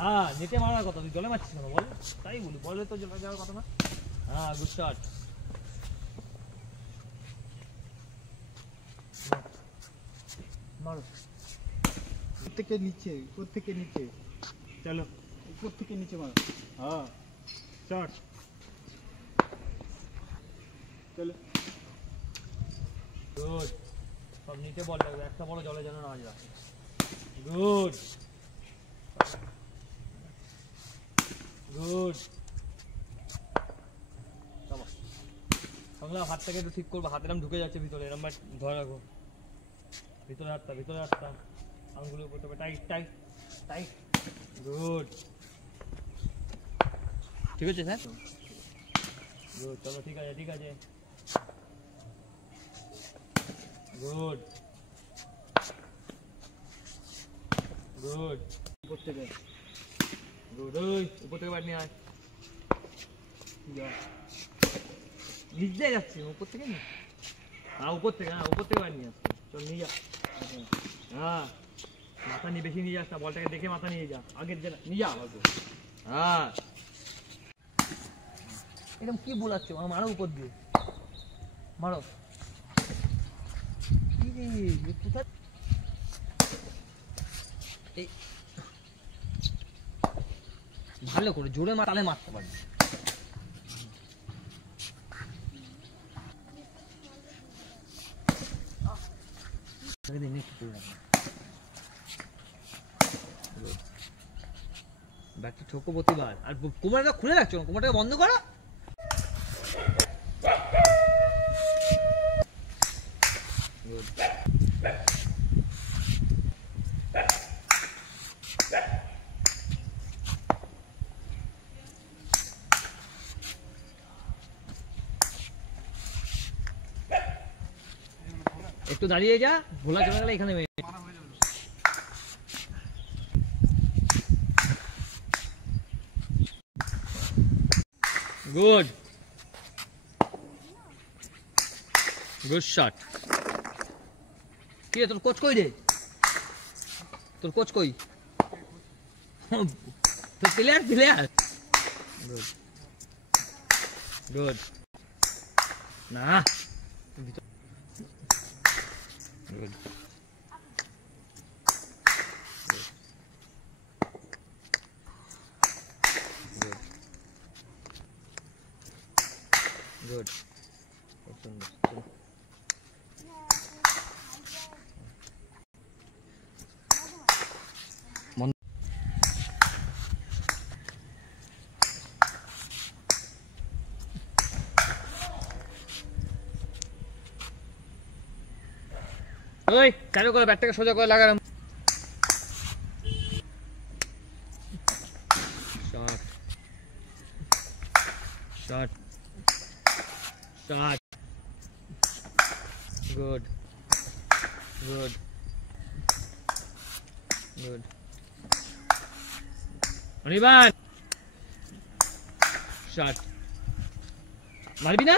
হ্যাঁ নেটে মারার কথা, তুই জলে মারছিস কেন বল? তাই বলি, বলে তো জলে যাওয়ার কথা না। হ্যাঁ গুড শট। মারো থেকে নিচে, উপর থেকে নিচে, চলো উপর থেকে নিচে মারো। হ্যাঁ শট, চলো গুড। সব নিচে বল লাগবে, একটা বড় জলে যেন না যায়। Good good. বাংলা হাতটাকে একটু ঠিক করবো, হাতের নাম ঢুকে যাচ্ছে ভিতরে, এরম ধরে রাখো। ভিতরে হাতটা, ভিতরে হাতটা, আঙুলের উপর তবে টাইট টাইট টাইট। গুড, ঠিক আছে স্যার? গুড, চলো ঠিক আছে ঠিক আছে। Good good. উপর থেকে গুড, ওই উপর থেকে ব্যাট নিয়ে আয়। নিচ দিয়ে যাচ্ছে, উপর থেকে নি। হ্যাঁ উপর থেকে, হ্যাঁ উপর থেকে ব্যাট নিয়ে আসছে। চল নিয়ে যা। হ্যাঁ মাথা নিয়ে বেশি নিয়ে যাস না, বলটাকে দেখে মাথা নিয়ে যা, আগের যে নিয়ে যা অল্প। হ্যাঁ এরকম কি বোলাচ্ছ? মারো উপর দিয়ে, মারো। ভালো করে জোরে তালে মারতে পারবি। ব্যাটটা ঠোকো প্রতিবার, আর কোমরটা খুলে রাখছো না, কোমরটাকে বন্ধ করো। একটু দাঁড়িয়ে যা, ভোলা চলে গেলে এখানে। Good good shot. কি তোর কোচ কই রে? তোর কোচ কই? তোর প্লেয়ার প্লেয়ার। Good good. না গুড গুড। ওই কারো করে ব্যাটটাকে সোজা করে লাগালাম। Shot shot shot. Good good good. Anirban শট মারবি না?